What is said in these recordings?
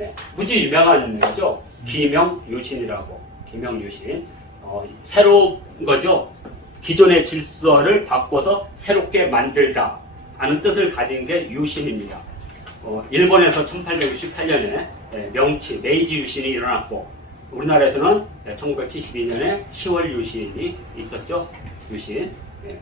예, 무지 유명한 거죠. 기명유신이라고. 기명유신. 어, 새로운 거죠. 기존의 질서를 바꿔서 새롭게 만들다. 하는 뜻을 가진 게 유신입니다. 어, 일본에서 1868년에 명치, 메이지 유신이 일어났고, 우리나라에서는 1972년에 10월 유신이 있었죠. 유신. 예.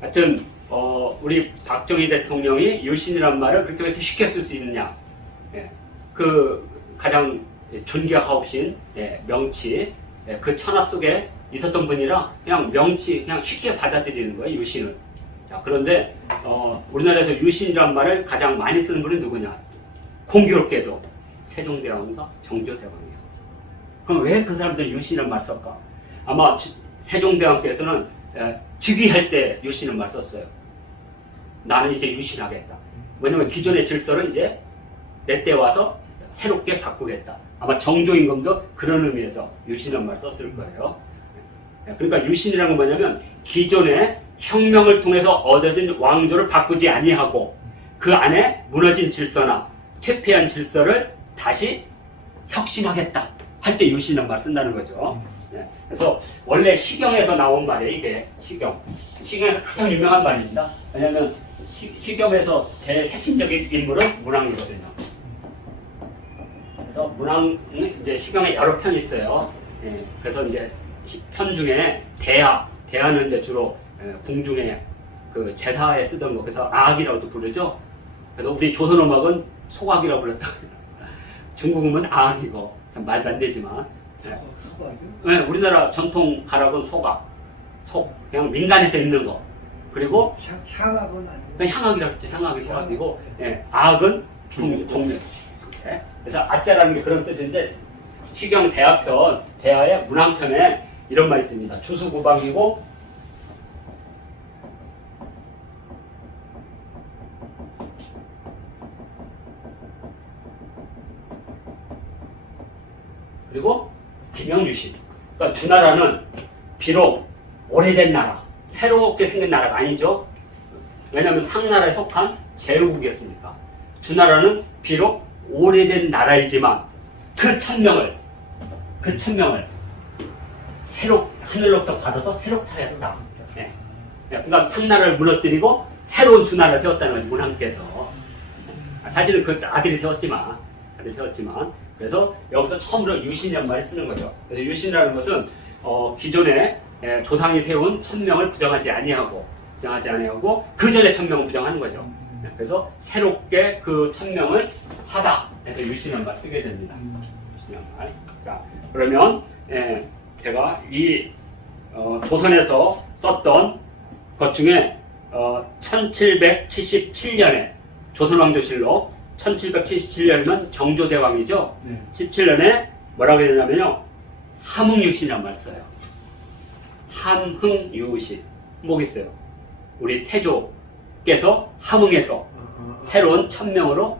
하여튼, 어, 우리 박정희 대통령이 유신이란 말을 그렇게 왜 이렇게 쉽게 쓸 수 있느냐. 예. 그 가장 존경하옵신 예, 명치, 예, 그 천하 속에 있었던 분이라 그냥 명치, 그냥 쉽게 받아들이는 거예요, 유신은. 자, 그런데, 어, 우리나라에서 유신이란 말을 가장 많이 쓰는 분이 누구냐? 공교롭게도 세종대왕과 정조대왕이에요. 그럼 왜 그 사람들이 유신이란 말 썼까? 아마 지- 세종대왕께서는 에, 즉위할 때 유신을 말 썼어요. 나는 이제 유신하겠다. 왜냐면 기존의 질서를 이제 내 때 와서 새롭게 바꾸겠다. 아마 정조임금도 그런 의미에서 유신이란 말 썼을 거예요. 예, 그러니까 유신이라는 건 뭐냐면 기존의 혁명을 통해서 얻어진 왕조를 바꾸지 아니하고 그 안에 무너진 질서나 퇴폐한 질서를 다시 혁신하겠다 할 때 유신이란 말 쓴다는 거죠. 예, 그래서 원래 시경에서 나온 말이에요. 이게 시경. 시경에서 가장 유명한 말입니다. 왜냐하면 시, 시경에서 제일 핵심적인 인물은 문왕이거든요. 문왕 이제 시경에 여러 편이 있어요. 예, 그래서 이제 시- 편 중에 대하, 대하는 이제 주로 예, 궁중에 그 제사에 쓰던 거 그래서 아악이라고도 부르죠. 그래서 우리 조선 음악은 소악이라고 불렀다. 중국 음은 아악이고 참 말도 안 되지만 예. 네, 우리나라 전통 가락은 소각, 속 그냥 민간에서 있는 거 그리고 향- 향합은 아니고 그 향악이라고 했죠. 향악이 소각이고 예, 악은 종, 종묘. 예? 그래서 아자라는 게 그런 뜻인데 시경 대하편 대하의 문항편에 이런 말이 있습니다. 주수구방이고 그리고 김영유신. 그러니까 두 나라는 비록 오래된 나라, 새롭게 생긴 나라가 아니죠. 왜냐하면 상나라에 속한 제후국이었으니까. 두 나라는 비록 오래된 나라이지만 그 천명을 그 천명을 새로 하늘로부터 받아서 새롭게 하였다. 예. 예, 그러니까 상나라를 무너뜨리고 새로운 두 나라를 세웠다는 거지 문왕께서. 아, 사실은 그 아들이 세웠지만 아들이 세웠지만 그래서 여기서 처음으로 유신이란 말을 쓰는 거죠. 그래서 유신이라는 것은 어, 기존에 예, 조상이 세운 천명을 부정하지 아니하고 부정하지 아니하고 그 전에 천명을 부정하는 거죠. 예, 그래서 새롭게 그 천명을 하다 해서 유신이란 말 쓰게 됩니다. 유신이란 말. 자 그러면 예, 제가 이 어, 조선에서 썼던 것 중에 어, 1777년에 조선왕조실록 1777년이면 정조대왕이죠. 네. 17년에 뭐라고 했냐면요. 함흥유신이란 말 써요. 함흥유신. 뭐겠어요? 우리 태조 께서 함흥에서 아, 새로운 천명으로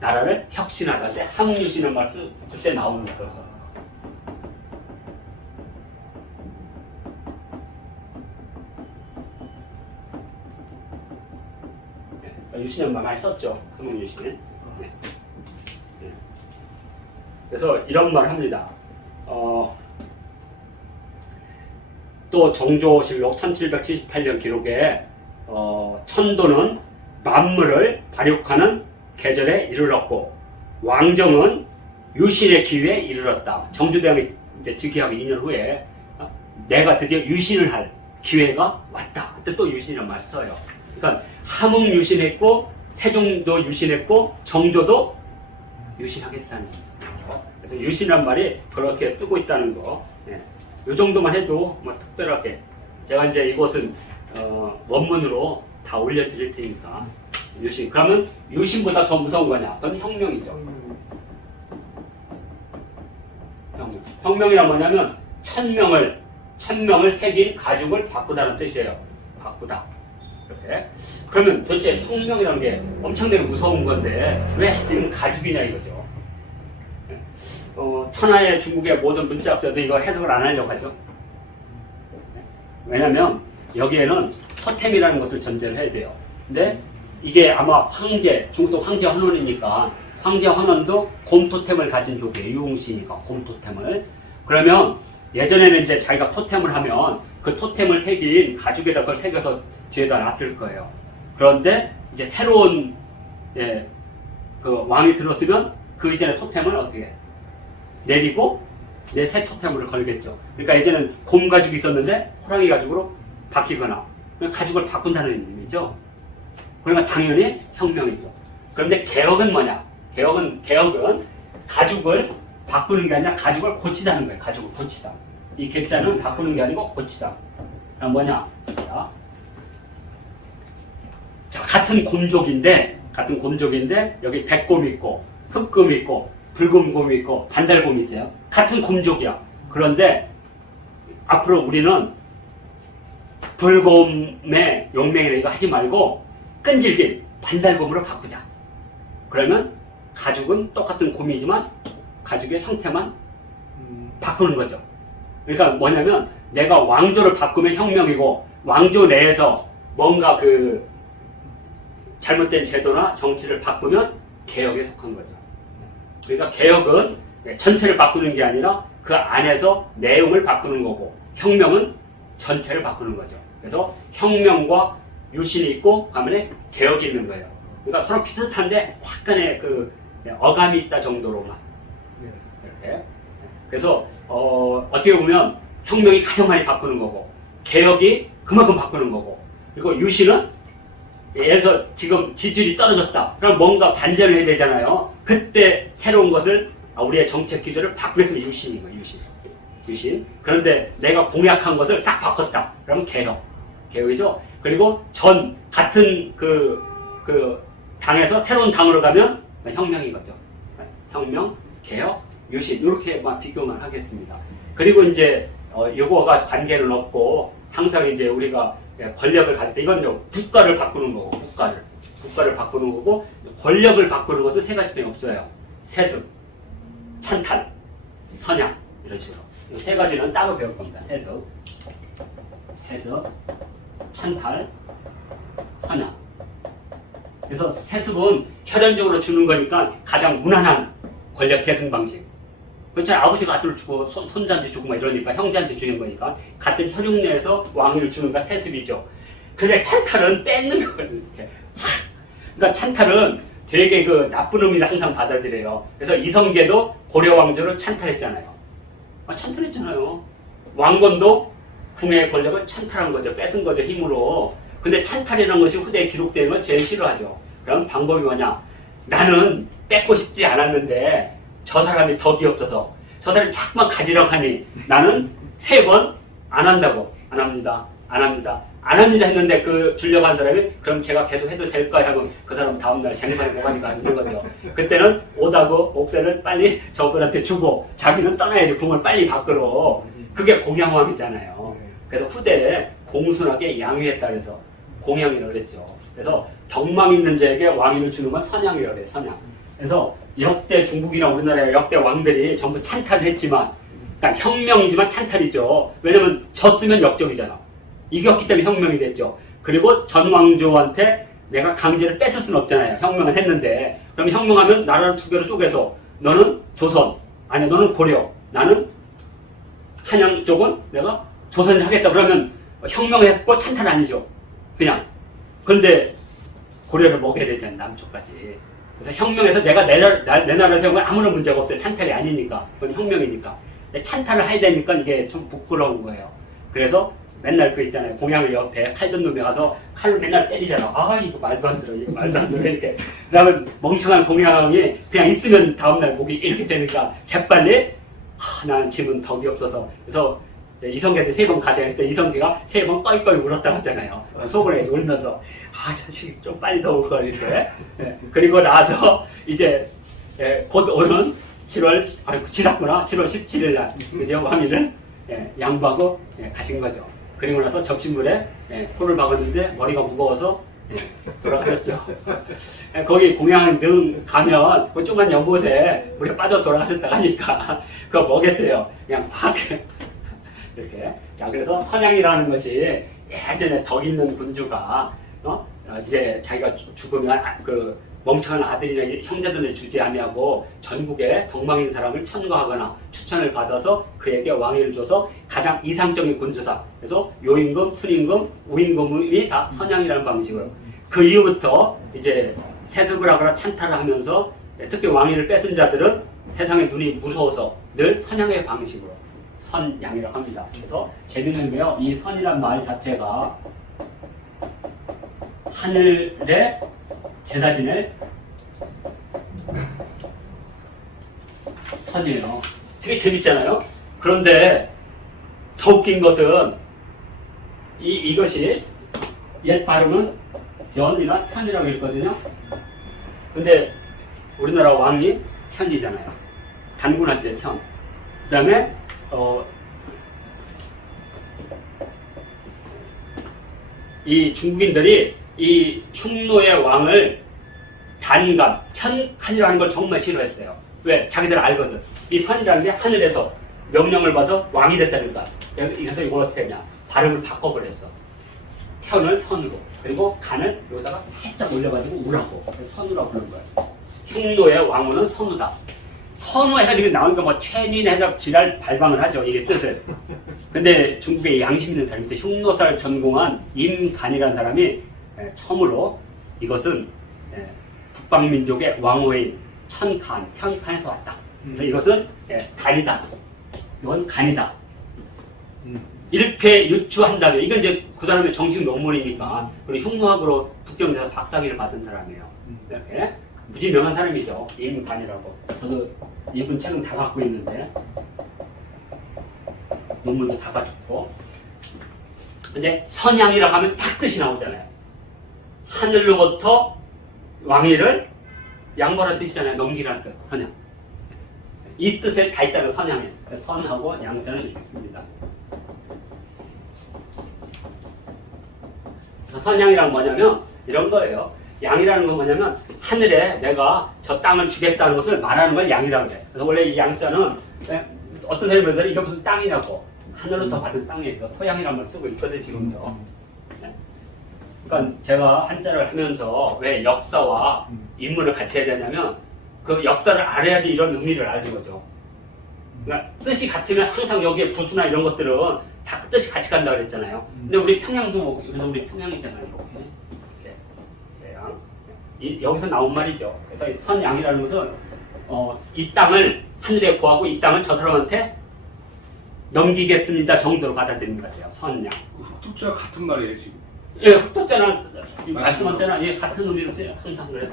나라를 혁신하다 때 함흥 유신이란 말 쓰, 그때 나오는 거죠. 네, 말 많이 썼죠. 함흥유신. 네. 네. 그래서 이런 말을 합니다. 어, 또 정조실록 1778년 기록에 어, 천도는 만물을 발육하는 계절에 이르렀고 왕정은 유신의 기회에 이르렀다. 정조대왕이 이제 즉위하고 2년 후에 어, 내가 드디어 유신을 할 기회가 왔다. 그때 또 유신이란 말 써요. 그러니까 함흥 유신했고 세종도 유신했고 정조도 유신하겠다는 거죠. 그래서 유신이란 말이 그렇게 쓰고 있다는 거. 예. 요 정도만 해도 뭐 특별하게 제가 이제 이곳은 어, 원문으로 다 올려드릴 테니까 유신. 그러면 유신보다 더 무서운 거냐? 그건 혁명이죠. 혁명. 혁명이란 뭐냐면 천명을 천명을 새긴 가죽을 바꾸다는 뜻이에요. 바꾸다. 이렇게. 그러면 도대체 혁명이라는 게 엄청나게 무서운 건데 왜 하필이면 가죽이냐 이거죠. 어, 천하의 중국의 모든 문자학자도 이거 해석을 안 하려고 하죠. 왜냐면 여기에는 서템이라는 것을 전제를 해야 돼요. 근데 이게 아마 황제, 중국도 황제 혼론이니까 황제 환원도 곰 토템을 가진 족이에요. 유흥시니까 곰 토템을. 그러면 예전에는 이제 자기가 토템을 하면 그 토템을 새긴 가죽에다 그걸 새겨서 뒤에다 놨을 거예요. 그런데 이제 새로운 예, 그 왕이 들었으면 그 이전의 토템을 어떻게 해? 내리고 내 새 토템을 걸겠죠. 그러니까 예전에는 곰 가죽이 있었는데 호랑이 가죽으로 바뀌거나 가죽을 바꾼다는 의미죠. 그러니까 당연히 혁명이죠. 그런데 개혁은 뭐냐? 개혁은 개혁은 가죽을 바꾸는 게 아니라 가죽을 고치다는 거예요. 가죽을 고치다. 이 개자는 바꾸는 게 아니고 고치다. 그럼 뭐냐? 자, 자, 같은 곰족인데 같은 곰족인데 여기 백곰 있고 흑곰 있고 붉은곰 있고 반달곰 있어요. 같은 곰족이야. 그런데 앞으로 우리는 불곰의 용맹이나 이거 하지 말고 끈질긴 반달곰으로 바꾸자. 그러면 가죽은 똑같은 곰이지만 가죽의 형태만 바꾸는 거죠. 그러니까 뭐냐면 내가 왕조를 바꾸면 혁명이고 왕조 내에서 뭔가 그 잘못된 제도나 정치를 바꾸면 개혁에 속한 거죠. 그러니까 개혁은 전체를 바꾸는 게 아니라 그 안에서 내용을 바꾸는 거고 혁명은 전체를 바꾸는 거죠. 그래서 혁명과 유신이 있고 반면에 개혁이 있는 거예요. 그러니까 서로 비슷한데 약간의 그 어감이 있다 정도로만 이렇게. 그래서 어, 어떻게 보면 혁명이 가장 많이 바꾸는 거고 개혁이 그만큼 바꾸는 거고 그리고 유신은 예를 들어서 지금 지지율이 떨어졌다. 그럼 뭔가 반전을 해야 되잖아요. 그때 새로운 것을 아, 우리의 정책 기조를 바꾸겠으면 유신인 거예요. 유신. 유신. 그런데 내가 공약한 것을 싹 바꿨다. 그러면 개혁. 개혁이죠. 그리고 전 같은 그, 그 당에서 새로운 당으로 가면 혁명인 거죠. 혁명, 개혁, 유신. 이렇게만 비교만 하겠습니다. 그리고 이제 어, 요거가 관계는 없고 항상 이제 우리가 예, 권력을 가질 때 이건 국가를 바꾸는 거고 국가를 국가를 바꾸는 거고 권력을 바꾸는 것은 세 가지밖에 없어요. 세습, 찬탈, 선양 이런 식으로 이세 가지는 따로 배울 겁니다. 세습, 세습, 찬탈, 선양. 그래서 세습은 혈연적으로 주는 거니까 가장 무난한 권력 계승 방식. 그렇죠. 아버지가 아들을 주고 손, 손자한테 주고 막 이러니까 형제한테 주는 거니까 같은 혈육 내에서 왕위를 주는 거 세습이죠. 근데 찬탈은 뺏는 거예요. 이렇게. 그러니까 찬탈은 되게 그 나쁜 의미를 항상 받아들여요. 그래서 이성계도 고려 왕조를 찬탈했잖아요. 아, 찬탈했잖아요. 왕건도 궁의 권력을 찬탈한 거죠. 뺏은 거죠. 힘으로. 근데 찬탈이라는 것이 후대에 기록되는 건 제일 싫어하죠. 그럼 방법이 뭐냐? 나는 뺏고 싶지 않았는데 저 사람이 덕이 없어서 저 사람이 자꾸만 가지라고 하니 나는 세 번 안 한다고 안 합니다 안 합니다 안 합니다 했는데 그 주려고 한 사람이 그럼 제가 계속 해도 될까요 하고 그 사람 다음날 자기만이 뭐가니까 안 되는 거죠 그때는 오다고 옥새를 빨리 저분한테 주고 자기는 떠나야지 궁을 빨리 밖으로 그게 공양왕이잖아요 그래서 후대에 공순하게 양위했다 그래서 공양이라고 그랬죠 그래서 덕망 있는 자에게 왕위를 주는 건 선양이라고 그래요 선양 그래서 역대 중국이나 우리나라의 역대 왕들이 전부 찬탈했지만, 그러니까 혁명이지만 찬탈이죠. 왜냐면 졌으면 역적이잖아. 이겼기 때문에 혁명이 됐죠. 그리고 전 왕조한테 내가 강제를 뺏을 수는 없잖아요. 혁명을 했는데. 그럼 혁명하면 나라를 두 개로 쪼개서 너는 조선, 아니 너는 고려, 나는 한양 쪽은 내가 조선을 하겠다. 그러면 혁명했고 찬탈 아니죠. 그냥. 그런데 고려를 먹여야 되잖아요. 남쪽까지. 그래서 혁명에서 내가 내, 나라, 내 나라를 세운 건 아무런 문제가 없어요. 찬탈이 아니니까. 그건 혁명이니까. 찬탈을 해야 되니까 이게 좀 부끄러운 거예요. 그래서 맨날 그 있잖아요. 공양을 옆에 칼 든 놈이 가서 칼로 맨날 때리잖아. 아, 이거 말도 안 들어. 이거 말도 안 들어. 이렇게. 그 다음에 멍청한 공양이 그냥 있으면 다음날 목이 이렇게 되니까 재빨리, 아, 나는 지금 덕이 없어서. 그래서 이성계한테 세 번 가자 했더니 이성계가 세 번 꺼이꺼이 울었다고 하잖아요. 속을 해 울면서 아 자식 좀 빨리 더올걸 이렇게. 예, 그리고 나서 이제 예, 곧 오는 7월 아이고 지났구나 7월 17일 날 드디어 왕위를 예, 양보하고 예, 가신 거죠. 그리고 나서 접신물에 예, 코를 박았는데 머리가 무거워서 예, 돌아가셨죠. 예, 거기 공양 능 가면 그 조그만 연못에 물에 빠져 돌아가셨다 하니까 그거 뭐겠어요. 그냥 확 이렇게. 자, 그래서 선양이라는 것이 예전에 덕 있는 군주가, 어? 어, 이제 자기가 죽- 죽으면 아, 그 멍청한 아들이나 형제들을 주지 아니하고 전국에 덕망인 사람을 천거하거나 추천을 받아서 그에게 왕위를 줘서 가장 이상적인 군주사 그래서 요임금, 순임금, 우임금이 다 선양이라는 방식으로 그 이후부터 이제 세습을 하거나 찬탈을 하면서 특히 왕위를 뺏은 자들은 세상의 눈이 무서워서 늘 선양의 방식으로 선양이라고 합니다. 그래서 재밌는 게요. 이 선이란 말 자체가 하늘에 제사 지낼 선이에요. 되게 재밌잖아요. 그런데 더 웃긴 것은 이, 이것이 옛 발음은 연이나 편이라고 했거든요. 근데 우리나라 왕이 편이잖아요. 단군할 때 편. 그 다음에, 어, 이 중국인들이 이 흉노의 왕을 단감, 편칸이라고 하는 걸 정말 싫어했어요. 왜? 자기들 알거든. 이 선이라는 게 하늘에서 명령을 봐서 왕이 됐다니까. 그래서 이걸 어떻게 했냐. 발음을 바꿔버렸어. 편을 선으로. 그리고 간을 여기다가 살짝 올려가지고 우라고. 선우라고 부른 거예요. 흉노의 왕후는 선우다. 선우 해가지고 나오니까 뭐 최민 해적 지랄 발방을 하죠. 이게 뜻을. 근데 중국에 양심 있는 사람이 있어요. 흉노사를 전공한 임간이라는 사람이 예, 처음으로 이것은 예, 북방민족의 왕호인 천칸, 편칸에서 왔다. 그래서 이것은 예, 간이다. 이건 간이다. 이렇게 유추한다면 이건 이제 그 사람의 정식 논문이니까 우리 흉노학으로 북경대에서 박사기를 받은 사람이에요. 이렇게 무지 명한 사람이죠. 임간이라고. 저도 이분 책은 다 갖고 있는데 논문도 다 가졌고. 근데 선양이라고 하면 딱 뜻이 나오잖아요. 하늘로부터 왕위를 양보라는 뜻이잖아요. 넘기라는 뜻, 선양. 이 뜻에 다 있다는 선양이에요. 선하고 양자는 있습니다. 선양이란 뭐냐면 이런 거예요. 양이라는 건 뭐냐면 하늘에 내가 저 땅을 주겠다는 것을 말하는 걸 양이라고 그래. 그래서 원래 이 양자는 예, 어떤 사람이 말하면 이거 무슨 땅이라고 하늘로부터 받은 땅이에요. 토양이라는 걸 쓰고 있거든 지금도. 예. 그러니까 제가 한자를 하면서 왜 역사와 인문을 같이 해야 되냐면 그 역사를 알아야지 이런 의미를 알는 거죠. 그러니까 뜻이 같으면 항상 여기에 부수나 이런 것들은 다 뜻이 같이 간다 그랬잖아요. 근데 우리 평양도 그래서 우리 평양이잖아요. 이렇게. 이- 여기서 나온 말이죠. 그래서 이 선양이라는 것은 어, 이 땅을 하늘에 구하고 이 땅을 저 사람한테 넘기겠습니다 정도로 받아들이는 거예요. 선양. 그 흑독자 같은 말이에요 지금. 예, 흑독자나 말씀하잖아. 예, 같은 의미로 써요. 항상 그래서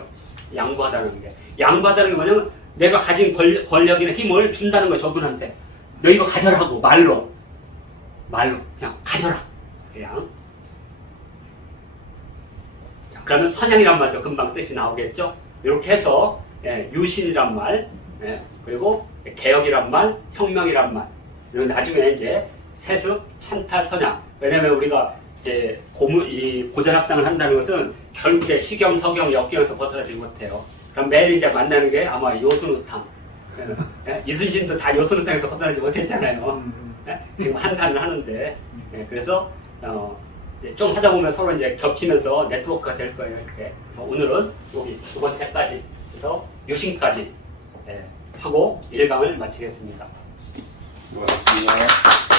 양보하다는 게 양보하다는 게 뭐냐면 내가 가진 권, 권력이나 힘을 준다는 거야 저분한테. 너 이거 가져라고 말로 말로 그냥 가져라 그냥. 그러면 선양이란 말도 금방 뜻이 나오겠죠. 이렇게 해서 예, 유신이란 말, 예, 그리고 개혁이란 말, 혁명이란 말. 그리고 나중에 이제 세습, 찬탈, 선양. 왜냐하면 우리가 이제 고문, 이 고전학당을 한다는 것은 결국에 시경, 서경, 역경에서 벗어나지 못해요. 그럼 매일 이제 만나는 게 아마 요순우탕. 예, 이순신도 다 요순우탕에서 벗어나지 못했잖아요. 예, 지금 한산을 하는데 예, 그래서 어, 좀 하다 보면 서로 이제 겹치면서 네트워크가 될 거예요. 이렇게. 그래서 오늘은 여기 두 번째까지 그래서 요신까지 예, 하고 1강을 마치겠습니다. 고맙습니다.